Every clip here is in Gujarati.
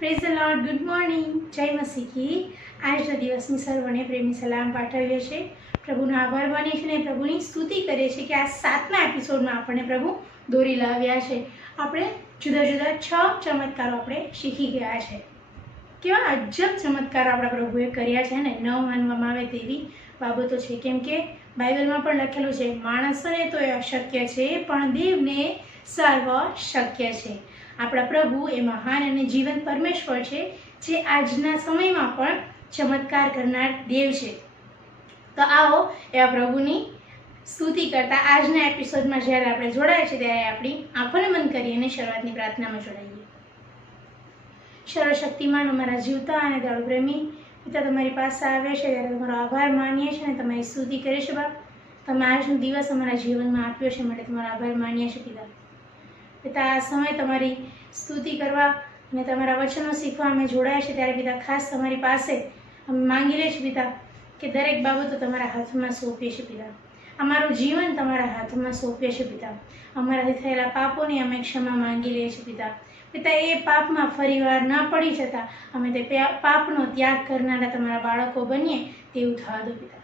Praise the lord. Good morning. જય મસીહી. આજના દિવસની સર્વને પ્રેમી સલામ પાઠવીએ છીએ. પ્રભુનો આભાર માનીએ છીએ અને પ્રભુની સ્તુતિ કરીએ છીએ કે આ 7મા એપિસોડમાં આપણને પ્રભુ દોરી લાવ્યા છે. આપણે જુદા જુદા 6 ચમત્કારો આપણે શીખી ગયા છે. કેવા અજબ ચમત્કારો આપણા પ્રભુએ કર્યા છે ને, ન માનવામાં આવે તેવી બાબતો છે. કેમ કે બાઇબલમાં પણ લખેલું છે, માણસોને તો એ અશક્ય છે પણ દેવને સર્વ શક્ય છે. આપણા પ્રભુ એ મહાન અને જીવંત પરમેશ્વર છે, જે આજના સમયમાં પણ ચમત્કાર કરનાર દેવ છે. તો આવો એવા પ્રભુની સ્તુતિ કરતા આજના એપિસોડમાં જ્યારે આપણે જોડાય છે ત્યારે આપણી આંખોને બંધ કરી અને શરૂઆતની પ્રાર્થનામાં જોડાઈએ. સર્વશક્તિમાન અમારા જીવતા અને દયાળુ પ્રેમી પિતા, તમારી પાસે આવે છે ત્યારે તમારો આભાર માનીએ છીએ અને તમારી સ્તુતિ કરીએ છીએ. બાપ, તમે આજનો દિવસ અમારા જીવનમાં આપ્યો છે માટે તમારો આભાર માનીએ છીએ પિતા. પિતા, આ સમય તમારી સ્તુતિ કરવા અને તમારા વચનો શીખવા અમે જોડાયા છે ત્યારે પિતા ખાસ તમારી પાસે અમે માંગી લઈએ છીએ પિતા કે દરેક બાબતો તમારા હાથમાં સોંપીએ છીએ પિતા. અમારું જીવન તમારા હાથમાં સોંપીએ છીએ પિતા. અમારાથી થયેલા પાપોની અમે ક્ષમા માંગી લઈએ છીએ પિતા. પિતા, એ પાપમાં ફરીવાર ન પડી જતા અમે તે પાપનો ત્યાગ કરનારા તમારા બાળકો બનીએ તેવું થવા દો પિતા.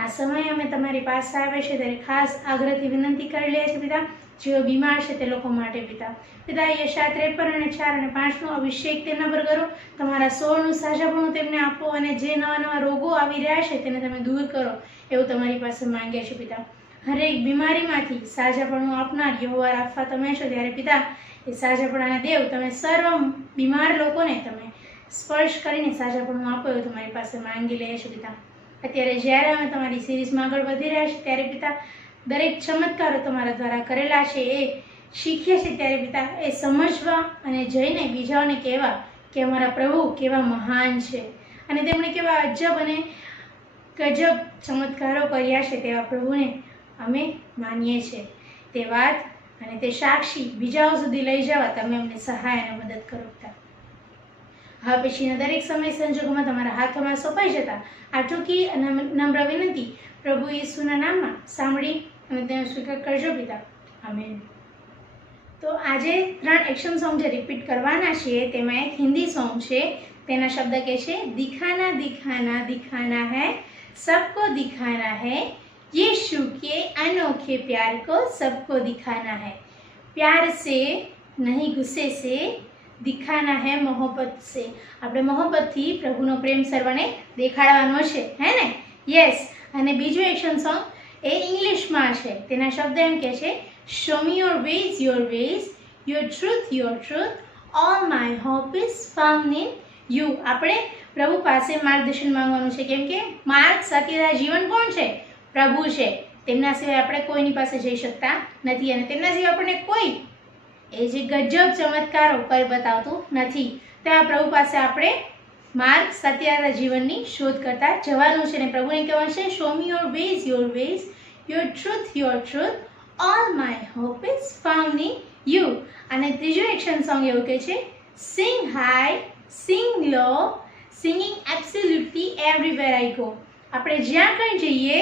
આ સમયે અમે તમારી પાસે આવે છે ત્યારે ખાસ આગ્રહથી વિનંતી કરી લઈએ છીએ પિતા, જેઓ બીમાર છે તે લોકો માટે પિતા. પિતા, યશા 53 અને 4 અને 5નો અભિષેક તેમના પર કરો. તમારા સોળનું સાજાપણું તેમને આપો અને જે નવા નવા રોગો આવી રહ્યા છે તેને તમે દૂર કરો એવું તમારી પાસે માંગીએ છીએ પિતા. હરેક બીમારીમાંથી સાજાપણું આપનાર યહોવા રાફા તમે છો ત્યારે પિતા, એ સાજાપણાના દેવ તમે સર્વ બીમાર લોકોને તમે સ્પર્શ કરીને સાજાપણું આપો એવું તમારી પાસે માંગી લઈએ છીએ પિતા. અત્યારે જ્યારે અમે તમારી સિરીઝમાં આગળ વધી રહ્યા છીએ ત્યારે પિતા દરેક ચમત્કારો તમારા દ્વારા કરેલા છે એ શીખીએ છીએ ત્યારે પિતા એ સમજવા અને જઈને બીજાઓને કહેવા કે અમારા પ્રભુ કેવા મહાન છે અને તેમણે કેવા અજબ અને ગજબ ચમત્કારો કર્યા છે તેવા પ્રભુને અમે માનીએ છીએ. તે વાત અને તે સાક્ષી બીજાઓ સુધી લઈ જવા તમે અમને સહાય અને મદદ કરો. હવે પછીના દરેક સમય સંજોગોમાં તમારા હાથોમાં સોંપાઈ જતા આ ટૂંકી અને નમ્ર વિનંતી પ્રભુ ઈસુના નામમાં સાંભળી અને તેનો સ્વીકાર કરજો પિતા. આમેન. તો આજે 3 એક્શન સોંગ જે રિપીટ કરવાના છે તેમાં એક હિન્દી સોંગ છે. તેના શબ્દ કે છે દિખાના દિખાના દિખાના હૈ सबको दिखाना है यीशु के अनोखे प्यार को सबको दिखाना है प्यार से नहीं गुस्से से दिखाना है मोहब्बत से. આપણે મોહબ્બતથી પ્રભુનો પ્રેમ સર્વને દેખાડવાનો છે હે ને. યસ. અને બીજું એક્શન સોંગ એ ઇંગ્લિશમાં છે. તેના શબ્દ એમ કે છે show me your ways your truth all my hope is found in you. આપણે પ્રભુ પાસે માર્ગદર્શન માંગવાનું છે કેમ કે માર્ગ સત્યતા જીવન કોણ છે? પ્રભુ છે. તેમના સિવાય આપણે કોઈની પાસે જઈ શકતા નથી અને તેમના સિવાય આપણને કોઈ એ જે ગજબ ચમત્કારો કરી બતાવતું નથી. ત્યાં પ્રભુ પાસે આપણે માર્ગ સત્યતા જીવનની શોધ કરતા જવાનું છે અને પ્રભુને કહેવાનું છે show me your ways your truth all my hope is found in you. અને ત્રીજું એક્શન સોંગ એવું કહે છે sing high sing low singing absolutely everywhere I go. આપણે જ્યાં કંઈ જઈએ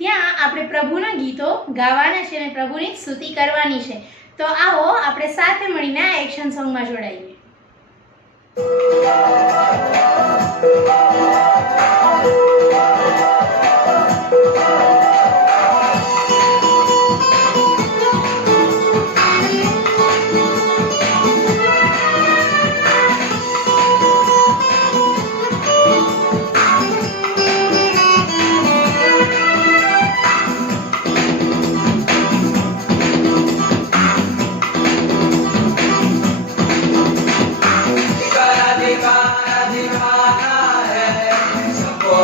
ત્યાં આપણે પ્રભુના ગીતો ગાવાના છે અને પ્રભુની સ્તુતિ કરવાની છે. તો આવો આપણે સાથે મળીને આ એક્શન સોંગમાં જોડાઈએ. दिखाना है सबको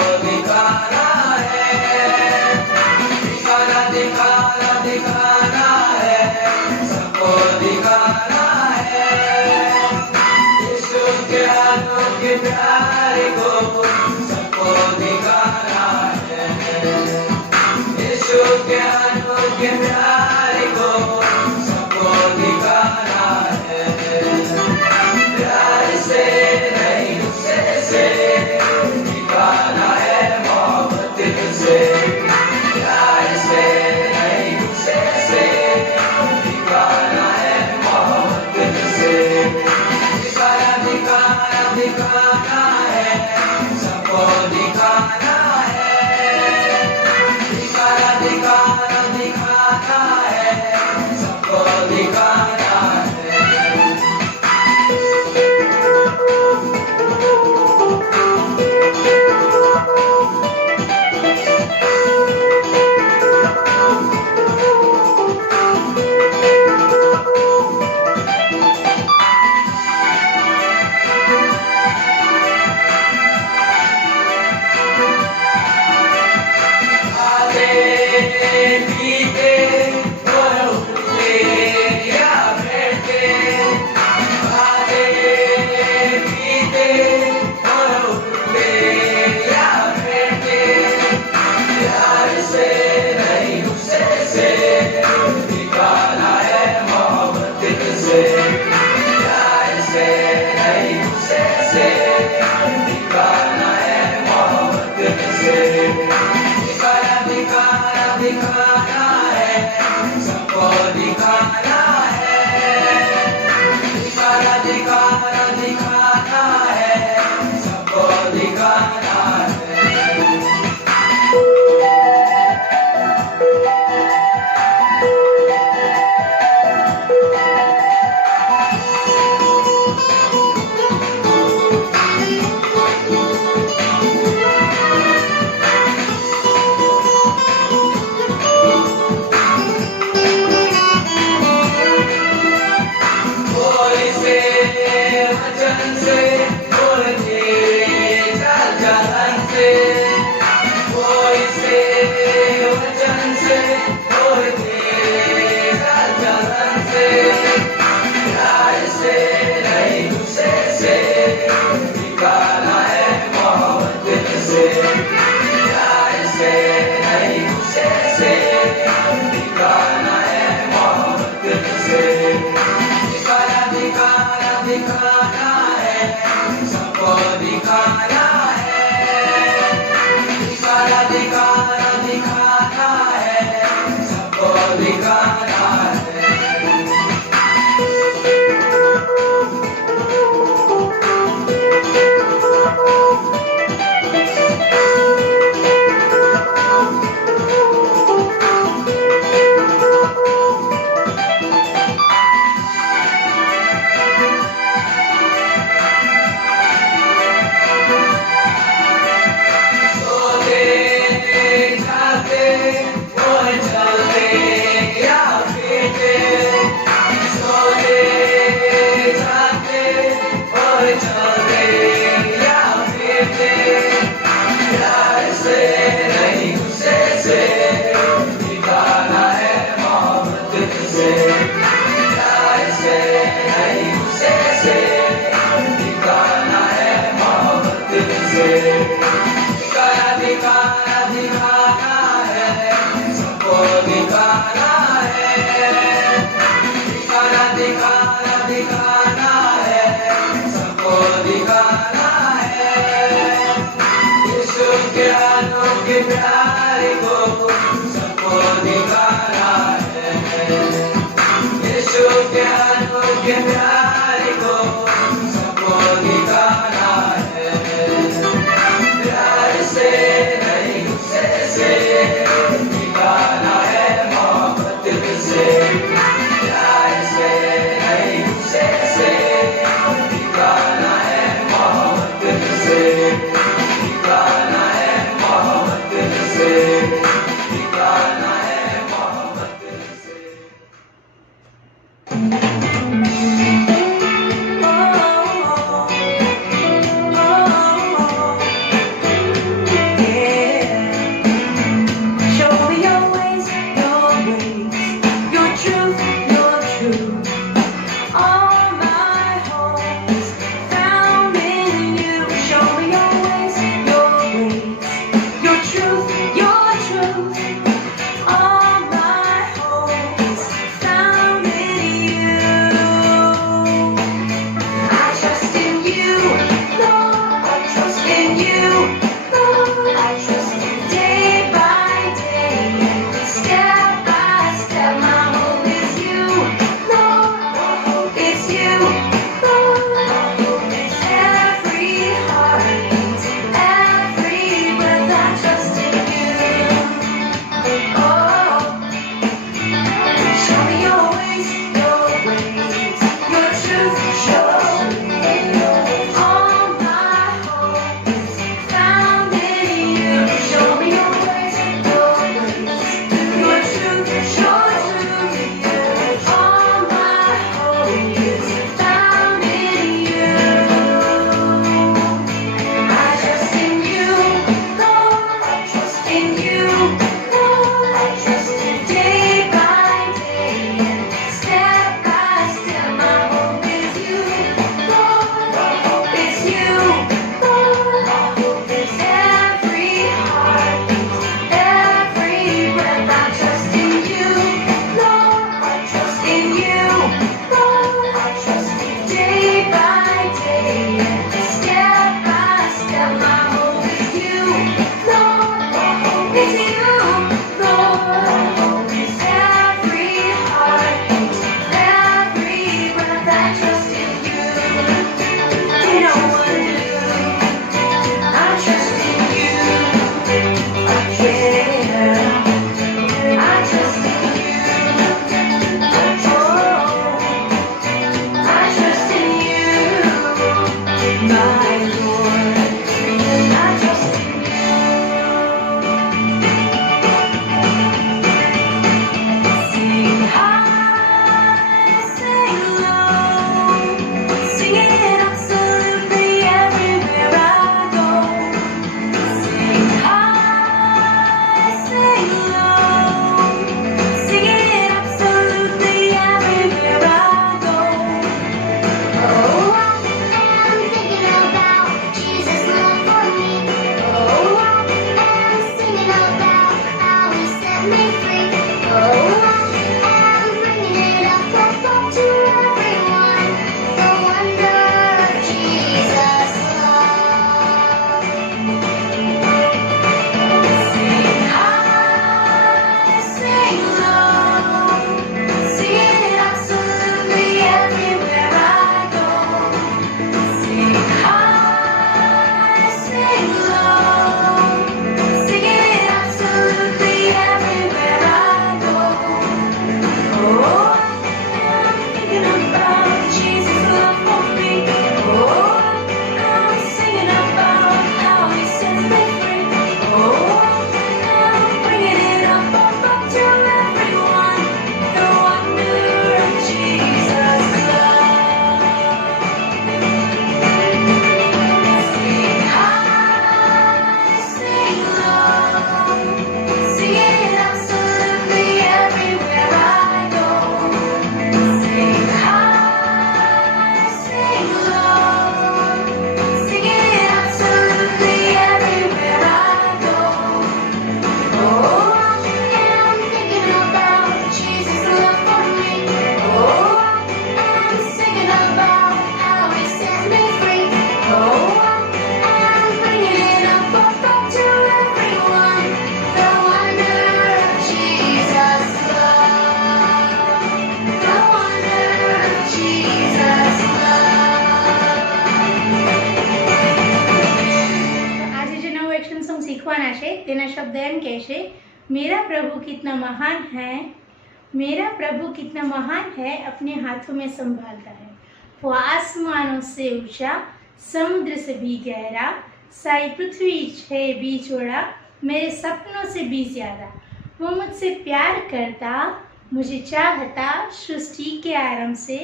दिखाना दिखाना है, सबको दिखाना है। प्यारे को सबको दिखाना है, यीशु के अनोखे प्यारे को सबको दिखाना है। प्यार से नहीं गुस्से से दिखाना है, मोहब्बत से। प्यार से नहीं गुस्से से दिखाना है, मोहब्बत से दिखाना है, मोहब्बत से दिखाना है, मोहब्बत से। शब्द एम કહે છે, मेरा प्रभु कितना महान है, मेरा प्रभु कितना महान है, अपने हाथों में संभालता है। वो आसमानों से ऊंचा, समुद्र से भी गहरा, सारी पृथ्वी है भी चौड़ा, मेरे सपनों से भी ज्यादा। वो मुझसे प्यार करता, मुझे चाहता सृष्टि के आरंभ से,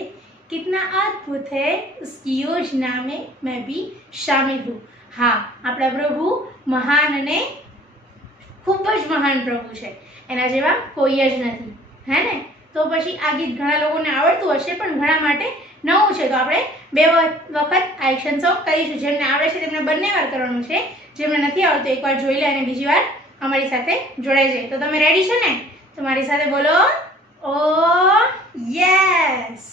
कितना अद्भुत है उसकी योजना में मैं भी शामिल हूँ। हाँ, આપણા પ્રભુ મહાન અને ખૂબ જ મહાન પ્રભુ છે, એના જેવા કોઈ જ નથી, હે ને? તો પછી આ ગીત ઘણા લોકોને આવડતું હશે, પણ ઘણા માટે નવું છે, તો આપણે બે વખત આ એક્શન સોંગ કરીશું। જેમને આવડે છે તેમને બંને વાર કરવાનું છે, જેમને નથી આવડતું એકવાર જોઈ લે અને બીજી વાર અમારી સાથે જોડાઈ જાય। તો તમે રેડી છો ને? તો મારી સાથે બોલો, ઓ યસ।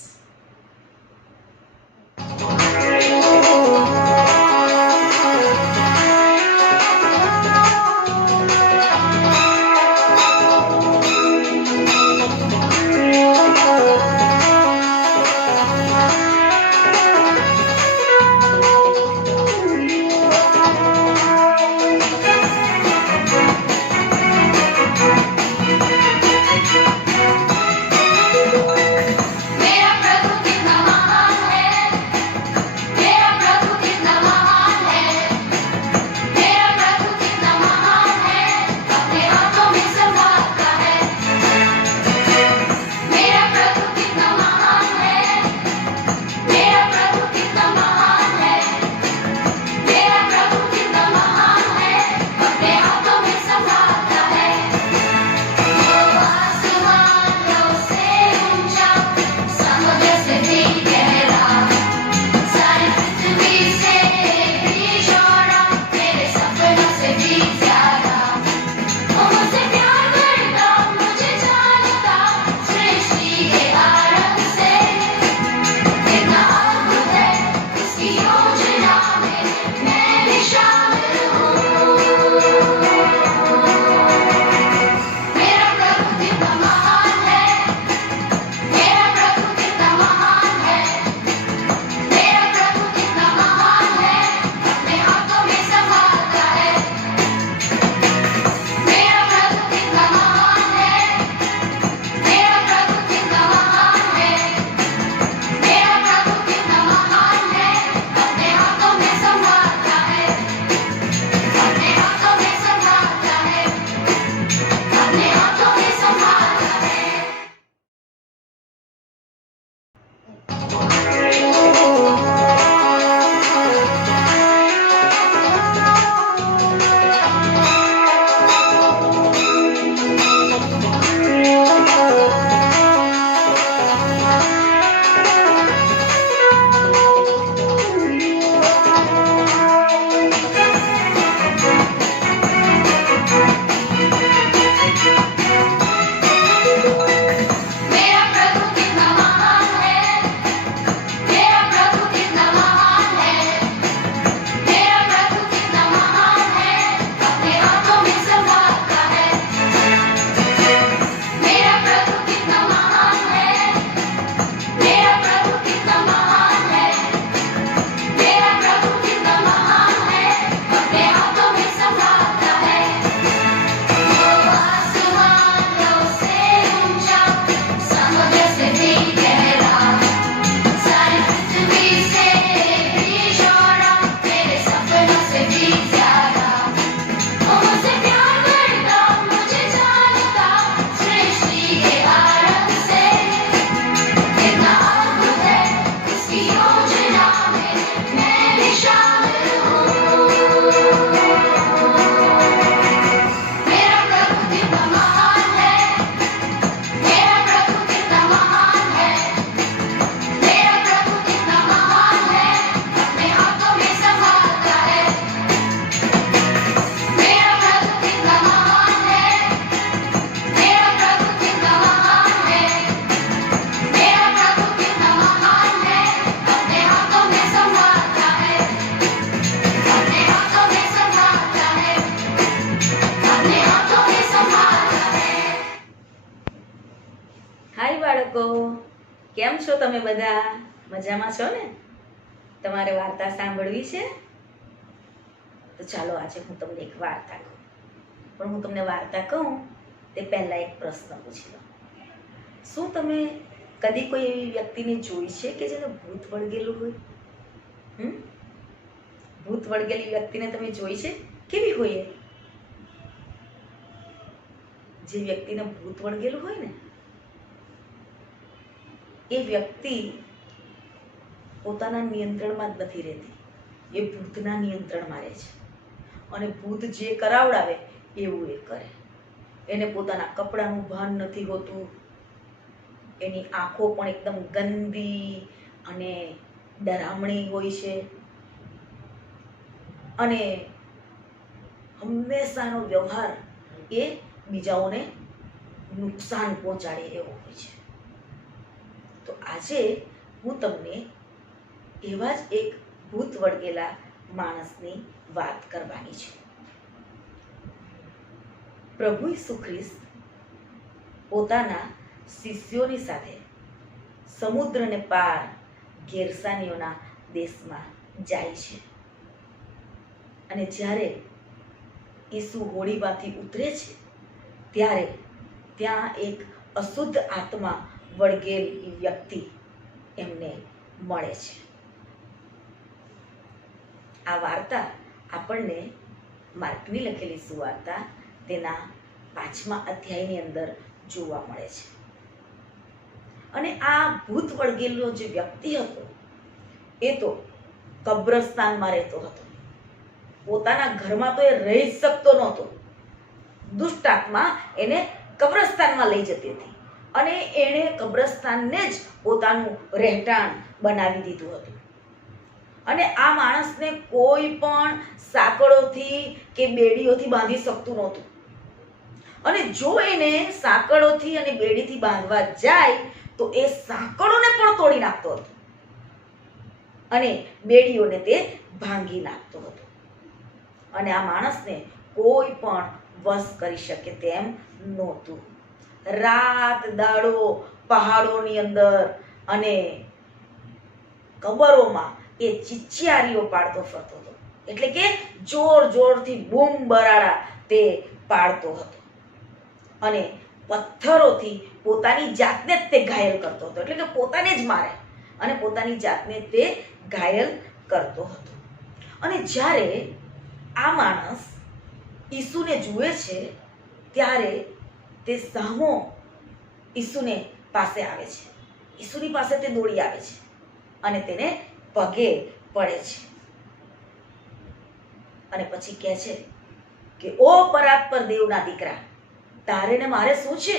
કેમ છો તમે બધા? મજામાં છો ને? તમારે વાર્તા સાંભળવી છે? તો ચાલો આજે હું તમને એક વાર્તા કહું. પણ હું તમને વાર્તા કહું તે પહેલાં એક પ્રશ્ન પૂછી લો. શું તમે કદી કોઈ એવી વ્યક્તિને જોઈ છે કે જેને ભૂત વળગેલું હોય? ભૂત વળગેલી વ્યક્તિને તમે જોઈ છે? કેવી હોય એ? જે વ્યક્તિને ભૂત વળગેલું હોય ને એ વ્યક્તિ પોતાના નિયંત્રણમાં જ નથી રહેતી, એ ભૂતના નિયંત્રણમાં રહે છે. અને ભૂત જે કરાવડાવે એવું એ કરે. એને પોતાના કપડાનું ભાન નથી હોતું, એની આંખો પણ એકદમ ગંદી અને ડરામણી હોય છે, અને હંમેશાનો વ્યવહાર એ બીજાઓને નુકસાન પહોંચાડે એવો હોય છે. તો આજે હું તમને એવા જ એક ભૂત વળગેલા માણસની વાત કરવાની છું. પ્રભુ ઈસુ ખ્રિસ્ત પોતાના શિષ્યોની સાથે સમુદ્રને પાર ગેરસાનીઓના દેશમાં જાય છે. અને જ્યારે ઈસુ હોડીમાંથી ઉતરે છે ત્યારે ત્યાં એક અશુદ્ધ આત્મા વળગેલી વ્યક્તિ એમને મળે છે. આ વાર્તા આપણને માર્કની લખેલી સુવાર્તા તેના 5મા અધ્યાયની અંદર જોવા મળે છે. અને આ ભૂત વળગેલો જે વ્યક્તિ હતો એ તો કબ્રસ્તાનમાં રહેતો હતો. પોતાના ઘરમાં તો એ રહી શકતો નહોતો. દુષ્ટ આત્મા એને કબ્રસ્તાનમાં લઈ જતી હતી અને એણે કબ્રસ્તાનને જ પોતાનું રહેઠાણ બનાવી દીધું હતું. અને આ માણસને કોઈ પણ સાંકળોથી કે બેડીઓથી બાંધી શકતું નહોતું. અને જો એને સાંકળોથી અને બેડીથી બાંધવા જાય તો એ સાંકળોને પણ તોડી નાખતો હતો અને બેડીઓને તે ભાંગી નાખતો હતો. અને આ માણસને કોઈ પણ વશ કરી શકે તેમ નહોતું. રાત દાડો પહાડોની અંદર અને કબરોમાં એ ચીચિયારીઓ પાડતો ફરતો હતો. એટલે કે જોર જોરથી બૂમ બરાડા તે પાડતો હતો અને પથ્થરોથી પોતાની જાતને જ તે ઘાયલ કરતો હતો. એટલે કે પોતાને જ મારે અને પોતાની જાતને તે ઘાયલ કરતો હતો. અને જ્યારે આ માણસ ઈસુને જુએ છે ત્યારે તે સામો ઈસુને પાસે આવે છે. ઈસુની પાસે તે દોડી આવે છે અને તેને પગે પડે છે અને પછી કહે છે કે ઓ પરાત્પર દેવના દીકરા, તારે ને મારે શું છે?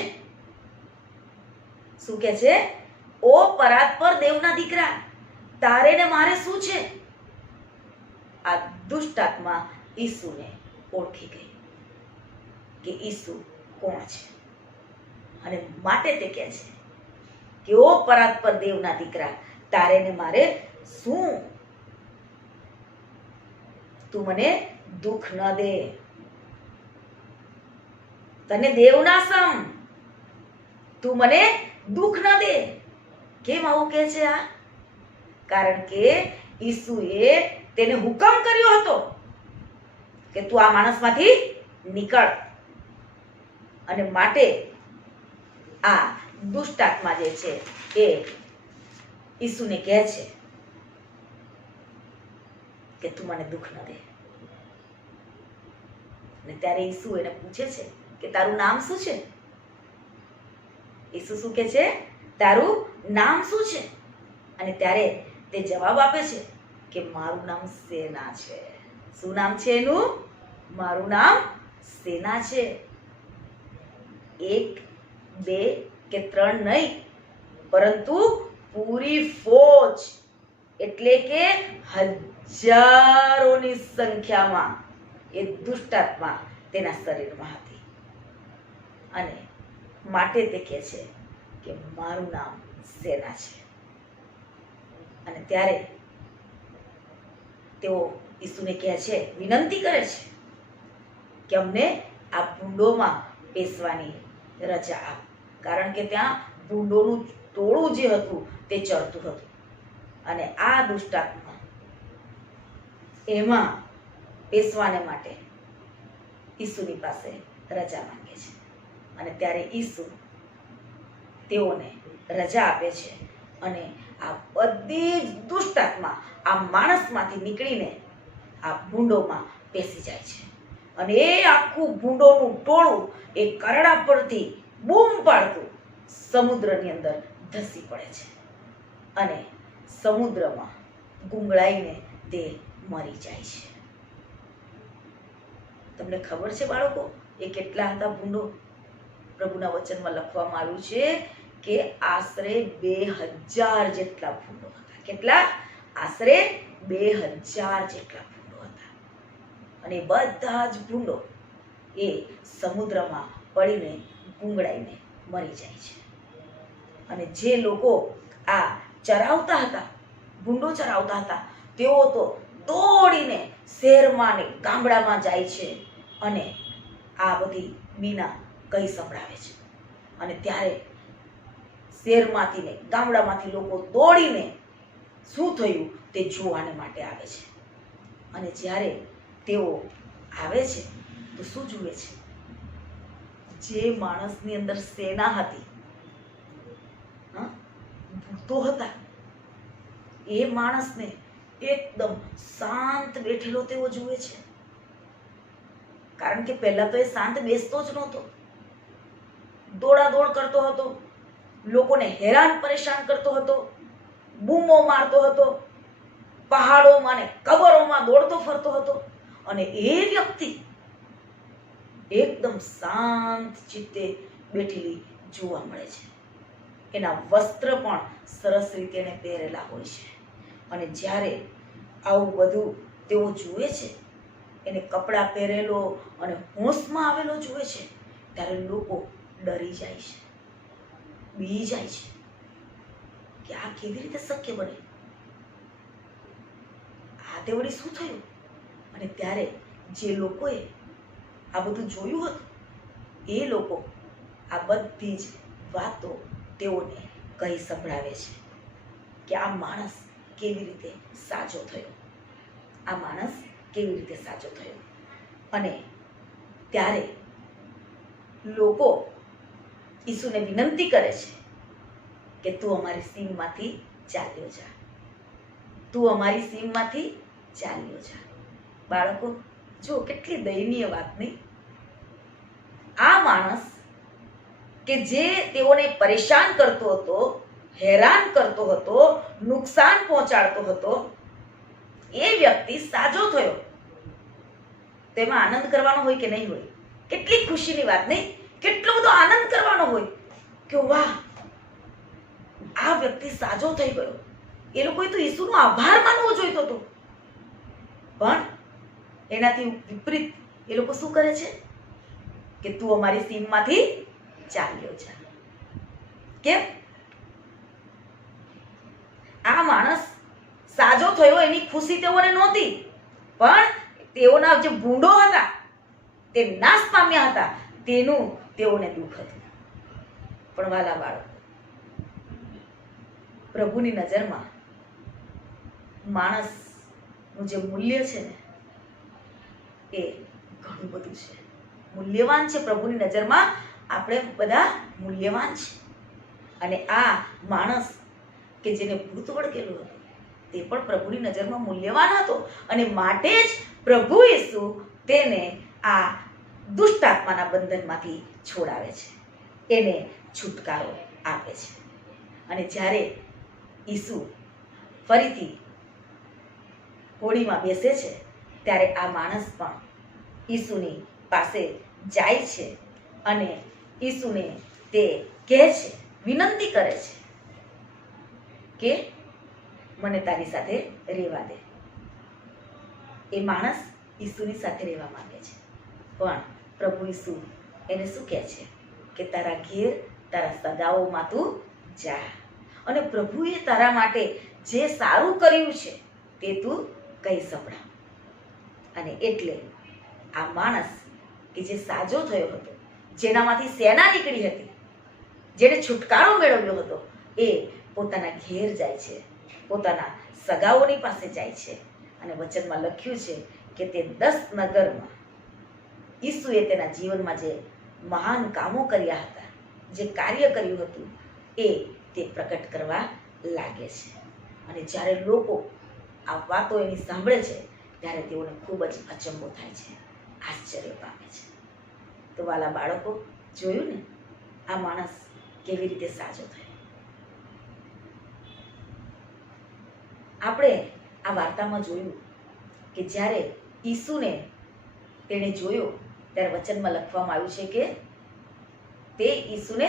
શું કહે છે? ઓ પરાત્પર દેવના દીકરા, તારે ને મારે શું છે? આ દુષ્ટ આત્મા ઈસુને ઓળખી ગઈ કે ઈસુ કોણ છે અને માટે તે કહે છે કે ઓ પરાત્પર દેવના દીકરા, તારે ને મારે શું? તું મને દુઃખ ન દે, તને દેવના સમ, તું મને દુઃખ ન દે. કેમ આવું કહે છે આ? કારણ કે ઈસુએ તેને હુકમ કર્યો હતો કે તું આ માણસમાંથી નીકળ. અને માટે આ દુષ્ટ આત્મા જે છે એ ઈસુને કહે છે કે તું મને દુઃખ ન દે. અને ત્યારે ઈસુ એને પૂછે છે કે તારું નામ શું છે? ઈસુ શું કહે છે? તારું નામ શું છે? અને ત્યારે તે જવાબ આપે છે કે મારું નામ સેના છે. શું નામ છે એનું? મારું નામ સેના છે. 1 2 કે 3 નહીં, પરંતુ પૂરી ફોજ, એટલે કે હજારોની સંખ્યામાં એ દુષ્ટ આત્મા તેના શરીરમાં હતી. અને માટે તે કહે છે કે મારું નામ સેના છે. અને ત્યારે તેઓ ઈસુને કહે છે, વિનંતી કરે છે કે અમને આ ભૂંડોમાં બેસવાની રજા આપ. કારણ કે ત્યાં ભૂંડોનું ટોળું જે હતું તે ચડતું હતું અને આ દુષ્ટ આત્મા એમાં બેસવાને માટે ઈસુની પાસે રજા માંગે છે અને ત્યારે ઈસુ તેઓને રજા આપે છે અને આ બધી જ દુષ્ટ આત્મા આ માણસમાંથી નીકળીને આ ભૂંડોમાં બેસી જાય છે અને એ આખું ભૂંડોનું ટોળું એ કરડા પરથી બૂમ પાડતું સમુદ્રની અંદર ધસી પડે છે અને સમુદ્રમાં ગુંગળાઈને તે મરી જાય છે. તમને ખબર છે બાળકો એ કેટલા હતા ભૂંડો? પ્રભુના વચનમાં લખવામાં આવ્યું છે કે આશરે 2000 જેટલા ભૂંડો હતા. કેટલા? આશરે 2000 જેટલા ભૂંડો હતા અને બધા જ ભૂંડો એ સમુદ્રમાં પડીને ગુંગળાઈને મરી જાય છે. અને જે લોકો આ ચરાવતા હતા, ભૂંડો ચરાવતા હતા, તેઓ તો દોડીને શહેરમાં ને ગામડામાં જાય છે અને આ બધી બીના કઈ સંભળાવે છે. અને ત્યારે શહેરમાંથી ને ગામડામાંથી લોકો દોડીને શું થયું તે જોવાને માટે આવે છે. અને જ્યારે તેઓ આવે છે તો શું જુએ છે? જે માણસની અંદર સેના હતી, ભૂતો હતા, એ માણસને એકદમ શાંત બેઠેલો તેઓ જુએ છે. કારણ કે પહેલા તો એ શાંત બેસતો જ નહોતો, દોડાદોડ કરતો હતો, લોકોને હેરાન પરેશાન કરતો હતો, બૂમો મારતો હતો, પહાડોમાં ને કબરોમાં દોડતો ફરતો હતો. અને એ વ્યક્તિ એકદમ શાંત ચિત્તે બેઠેલી જોવા મળે છે. એના વસ્ત્ર પણ સરસ રીતે એને પહેરેલા હોય છે. અને જ્યારે આવું બધું તેઓ જુએ છે, એને કપડાં પહેરેલો અને હોશમાં આવેલો જુએ છે, ત્યારે લોકો ડરી જાય છે, બી જાય છે કે આ કેવી રીતે શક્ય બને? આ તે વળી શું થયું? અને ત્યારે જે લોકોએ આ બધું જોયું હતું એ લોકો આ બધી જ વાતો તેઓને કહી સંભળાવે છે કે આ માણસ કેવી રીતે સાજો થયો, આ માણસ કેવી રીતે સાજો થયો. અને ત્યારે લોકો ઈસુને વિનંતી કરે છે કે તું અમારી સીમમાંથી ચાલ્યો જા, તું અમારી સીમમાંથી ચાલ્યો જા. બાળકો જો કેટલી દયનીય વાત નહીં? આ માણસ કે જે તેઓને પરેશાન કરતો હતો, હેરાન કરતો હતો, નુકસાન પહોંચાડતો હતો, એ વ્યક્તિ સાજો થયો. તેમાં આનંદ કરવાનો હોય કે નહીં હોય? કેટલી ખુશીની વાત નહીં? કેટલો બધો આનંદ કરવાનો હોય કે વાહ, આ વ્યક્તિ સાજો થઈ ગયો. એ લોકોએ તો ઈસુનો આભાર માનવો જોઈતો હતો. પણ એનાથી વિપરીત એ લોકો શું કરે છે કે તું અમારી સીમમાંથી ચાલ્યો જા. કેમ? આ માણસ સાજો થયો એની ખુશી તેઓને નહોતી, પણ તેઓના જે ભૂંડો હતા તે નાશ પામ્યા હતા તેનું તેઓને દુઃખ હતું. પણ વાલા બાળકો, પ્રભુની નજરમાં માણસનું જે મૂલ્ય છે ને એ ઘણું બધું છે, મૂલ્યવાન છે. પ્રભુની નજરમાં આપણે બધા મૂલ્યવાન છે. અને આ માણસ કે જેને ભૂત વળગેલું હતું તે પણ પ્રભુની નજરમાં મૂલ્યવાન હતો. અને માટે જ પ્રભુ ઈસુ તેને આ દુષ્ટ આત્માના બંધનમાંથી છોડાવે છે, એને છુટકારો આપે છે. અને જ્યારે ઈસુ ફરીથી હોળીમાં બેસે છે ત્યારે આ માણસ પણ ઈસુની પાસે જાય છે અને ઈસુને તે કહે છે, વિનંતી કરે છે કે મને તારી સાથે રહેવા દે. એ માણસ ઈસુની સાથે રહેવા માંગે છે, પણ પ્રભુ ઈસુ એને શું કહે છે કે તારા ઘેર તારા સગાઓમાં તું જા અને પ્રભુએ તારા માટે જે સારું કર્યું છે તે તું કહી સંભળાવ. અને એટલે આ માણસ કે જે સાજો થયો હતો, જેનામાંથી સેના નીકળી હતી, જેને છુટકારો મેળવ્યો હતો, એ પોતાના ઘેર જાય છે, પોતાના સગાઓની પાસે જાય છે. અને વચનમાં લખ્યું છે કે તે 10 નગરમાં ઈસુએ તેના જીવનમાં જે મહાન કામો કર્યા હતા, જે કાર્ય કર્યું હતું, એ તે પ્રકટ કરવા લાગે છે. અને જ્યારે લોકો આ વાતો એની સાંભળે છે ત્યારે તેઓને ખૂબ જ અચંબો થાય છે, આશ્ચર્ય પામે છે. તો વાલા બાળકો, જોયું ને આ માણસ કેવી રીતે સાજો થયો. આપણે આ વાર્તામાં જોયું કે જ્યારે ઈસુને તેણે જોયો ત્યારે વચનમાં લખવામાં આવ્યું છે કે તે ઈસુને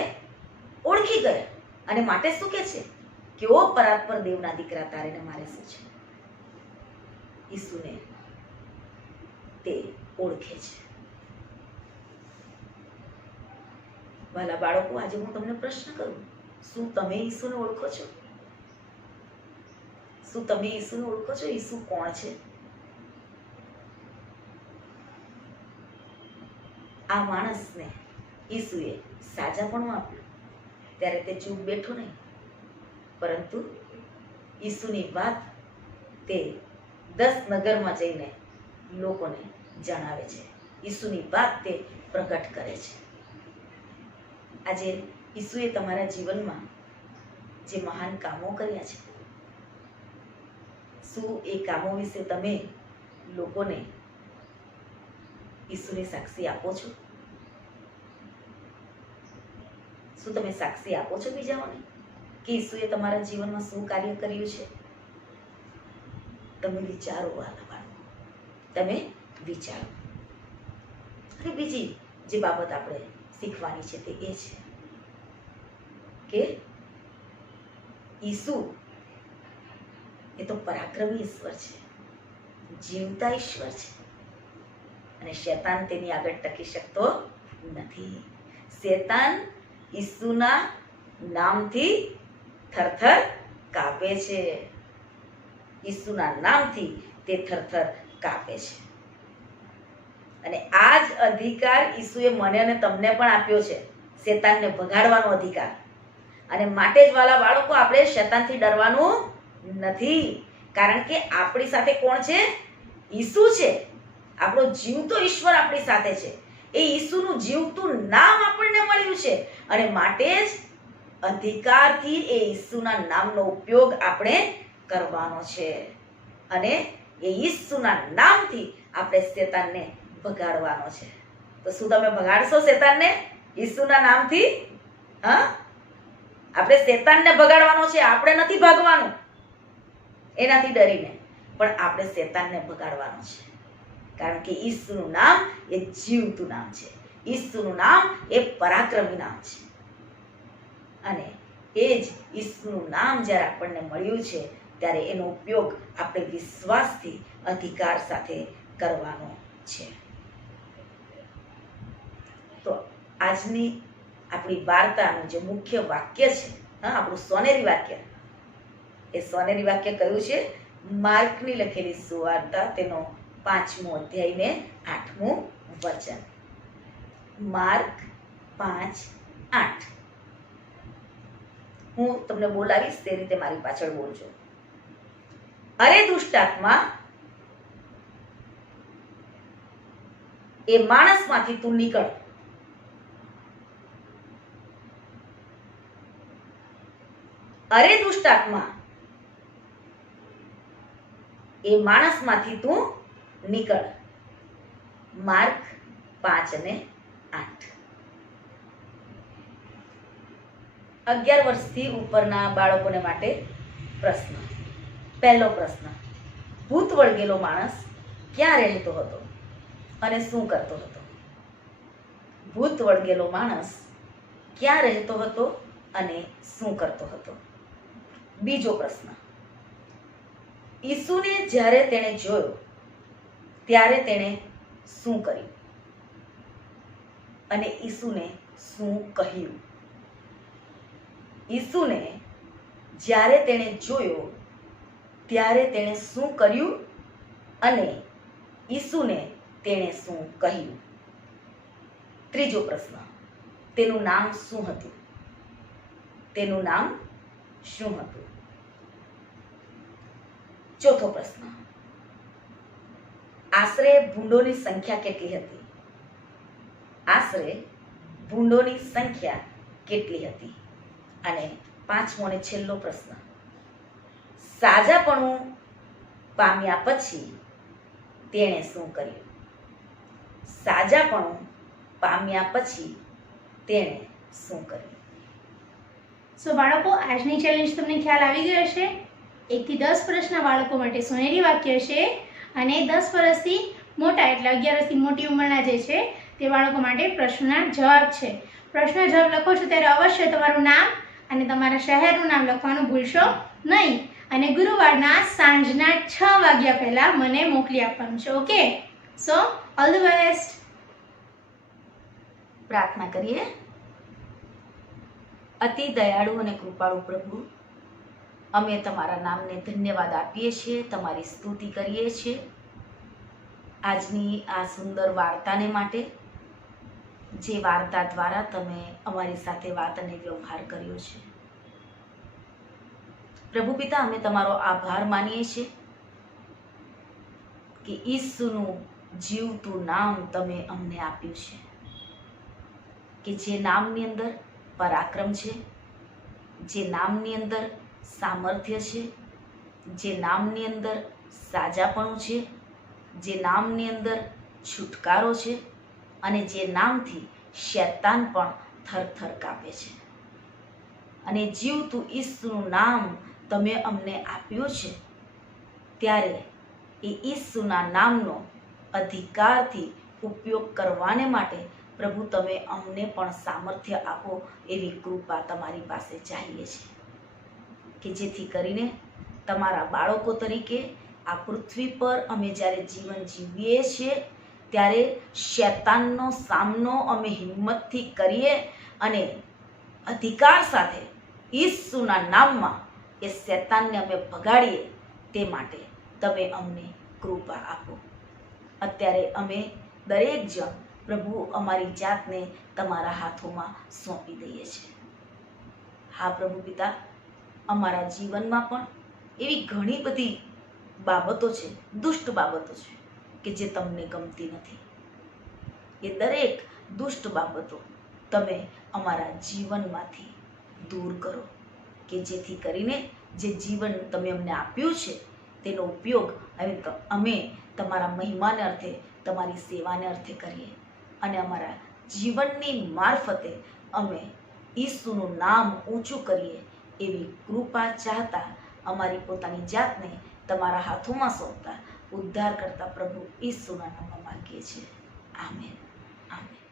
ઓળખી ગયા અને માટે શું કહે છે કે ઓ પરાત્પર દેવના દીકરા, તારે ને મારે શું છે. ઈસુને તે ઓળખે છે. વાલા બાળકો, આજે હું તમને પ્રશ્ન કરું, શું તમે ઈસુને ઓળખો છો? શું તમે ઈસુને ઓળખો છો? ઈસુ કોણ છે? આ માણસને ઈસુએ સાજાપણું આપ્યું ત્યારે તે ચૂપ બેઠો નહીં, પરંતુ ઈસુની વાત તે 10 નગરમાં જઈને લોકોને જણાવે છે. ઈસુની વાત તે પ્રગટ કરે છે. આજે ઈસુએ તમારા જીવનમાં જે મહાન કામો કર્યા છે, શું એ કામો વિશે તમે લોકોને ઈસુની સાક્ષી આપો છો? શું તમે સાક્ષી આપો છો બીજાઓને કે ઈસુએ તમારા જીવનમાં શું કાર્ય કર્યું છે? તમે વિચારો વાલા બાળકો, તમે વિચારો. અને બીજી જે બાબત આપણે શીખવાની છે તે એ છે કે ઈસુ એ તો પરાક્રમી ઈશ્વર છે, જીવતા ઈશ્વર છે, અને શેતાન તેની આગળ ટકી શકતો નથી. શેતાન ઈસુના નામથી થરથર કાપે છે. ઈસુના નામથી તે થરથર કાપે છે. અને આ જ અધિકાર ઈસુએ મને અને તમને પણ આપ્યો છે, શેતાનને ભગાડવાનો અધિકાર. અને માટે જ વાલા બાળકો, આપણે શેતાનથી ડરવાનું નથી, કારણ કે આપણી સાથે કોણ છે? ઈસુ છે. આપણો જીવતો ઈશ્વર આપણી સાથે છે. એ ઈસુનું જીવતું નામ આપણને મળ્યું છે, અને માટે જ અધિકારથી એ ઈસુના નામનો ઉપયોગ આપણે કરવાનો છે. અને એ ઈસુના નામથી આપણે શેતાનને ભગાડવાનો છે. તો શું તમે ભગાડશો શેતાનને ઈસુના નામથી? હા, આપણે શેતાનને ભગાડવાનો છે, આપણે નથી ભાગવાનું એનાથી ડરીને, પણ આપણે શેતાનને ભગાડવાનો છે. કારણ કે ઈસુનું નામ એ જીવતું નામ છે. ઈસુનું નામ એ પરાક્રમી નામ છે. અને એ જ ઈસુનું નામ જ્યારે આપણને મળ્યું છે ત્યારે એનો ઉપયોગ આપણે વિશ્વાસથી અધિકાર સાથે કરવાનો છે. તો આજની આપણી વાર્તાનું જે મુખ્ય વાક્ય છે, આપણું સોનેરી વાક્ય, એ સોનેરી વાક્ય કયું છે? માર્કની લખેલી સુવાર્તા તેનો 5મો અધ્યાય ને 8મું વચન. માર્ક 5:8. હું તમને બોલાવીશ તે રીતે મારી પાછળ બોલજો. અરે દુષ્ટાત્મા, એ માણસમાંથી તું નીકળ. અરે દુષ્ટાત્મા, એ માણસમાંથી તું નીકળ. માર્ક 5:8. 11 વર્ષથી ઉપરના બાળકોને માટે પ્રશ્ન. પહેલો પ્રશ્ન: ભૂત વળગેલો માણસ ક્યાં રહેતો હતો અને શું કરતો હતો? ભૂત વળગેલો માણસ ક્યાં રહેતો હતો અને શું કરતો હતો? બીજો પ્રશ્ન: ઈસુને જ્યારે તેણે જોયો ત્યારે તેણે શું કર્યું અને ઈસુને શું કહ્યું? ઈસુને જ્યારે તેણે જોયો ત્યારે તેણે શું કર્યું અને ઈસુને તેણે શું કહ્યું? ત્રીજો પ્રશ્ન: તેનું નામ શું હતું? તેનું નામ શું હતું? ચોથો પ્રશ્ન: આશરે ભૂંડોની સંખ્યા કેટલી હતી? આશરે ભૂંડોની સંખ્યા કેટલી હતી? અને પાંચમો અને છેલ્લો પ્રશ્ન, સાજાપણું પામ્યા પછી તેણે શું કર્યું? સાજાપણું પામ્યા પછી તેણે શું કર્યું? સો બાળકો, આજની ચેલેન્જ તમને ખ્યાલ આવી ગયો હશે. 1 થી 10 વર્ષના બાળકો માટે સોનેરી વાક્ય છે અને 10 વર્ષથી મોટા એટલે 11 વર્ષથી મોટી ઉંમરના જે છે તે બાળકો માટે પ્રશ્નના જવાબ છે. પ્રશ્નના જવાબ લખો છો ત્યારે અવશ્ય તમારું નામ અને તમારા શહેરનું નામ લખવાનું ભૂલશો નહીં. અને ગુરુવારના સાંજના 6 વાગ્યા પહેલા મને મોકલી આપવાનું છે. Okay, so all the best. પ્રાર્થના કરીએ. અતિ દયાળુ અને કૃપાળુ પ્રભુ, અમે તમારા નામને ધન્યવાદ આપીએ છીએ, તમારી સ્તુતિ કરીએ છીએ આજની આ સુંદર વાર્તાને માટે, જે વાર્તા દ્વારા તમે અમારી સાથે વાત અને વ્યવહાર કર્યો છે. પ્રભુ પિતા, અમે તમારો આભાર માનીએ છીએ કે ઈસુનું જીવતું નામ તમે અમને આપ્યું છે, કે જે નામની અંદર પરાક્રમ છે, જે નામની અંદર સામર્થ્ય છે, જે નામની અંદર સાજાપણું છે, જે નામની અંદર છુટકારો છે અને જે નામથી શૈતાન પણ થરથર કાપે છે. અને જીવતું ઈસુનું નામ તમે અમને આપ્યું છે, ત્યારે એ ઈસુના નામનો અધિકારથી ઉપયોગ કરવાને માટે પ્રભુ તમે અમને પણ સામર્થ્ય આપો એવી કૃપા તમારી પાસે ચાહીએ છીએ, કે જેથી કરીને તમારા બાળકો તરીકે આ પૃથ્વી પર અમે જ્યારે જીવન જીવીએ છીએ ત્યારે શૈતાનનો સામનો અમે હિંમતથી કરીએ અને અધિકાર સાથે ઈસુના નામમાં એ શૈતાનને અમે ભગાડીએ, તે માટે તમે અમને કૃપા આપો. અત્યારે અમે દરેક જણ પ્રભુ અમારી જાતને તમારા હાથોમાં સોંપી દઈએ છીએ. હા પ્રભુ પિતા, અમારા જીવનમાં પણ એવી ઘણી બધી બાબતો છે, દુષ્ટ બાબતો છે કે જે તમને ગમતી નથી. એ દરેક દુષ્ટ બાબતો તમે અમારા જીવનમાંથી દૂર કરો, કે જેથી કરીને જે જીવન તમે અમને આપ્યું છે તેનો ઉપયોગ અમે તમારા મહિમાને અર્થે, તમારી સેવાને અર્થે કરીએ અને અમારા જીવનની મારફતે અમે ઈસુનું નામ ઊંચું કરીએ એવી કૃપા ચાહતા અમારી પોતાની જાતને તમારા હાથોમાં સોંપતા ઉદ્ધાર કરતા પ્રભુ ઈસુના નામમાં માંગીએ છીએ. Amen, amen.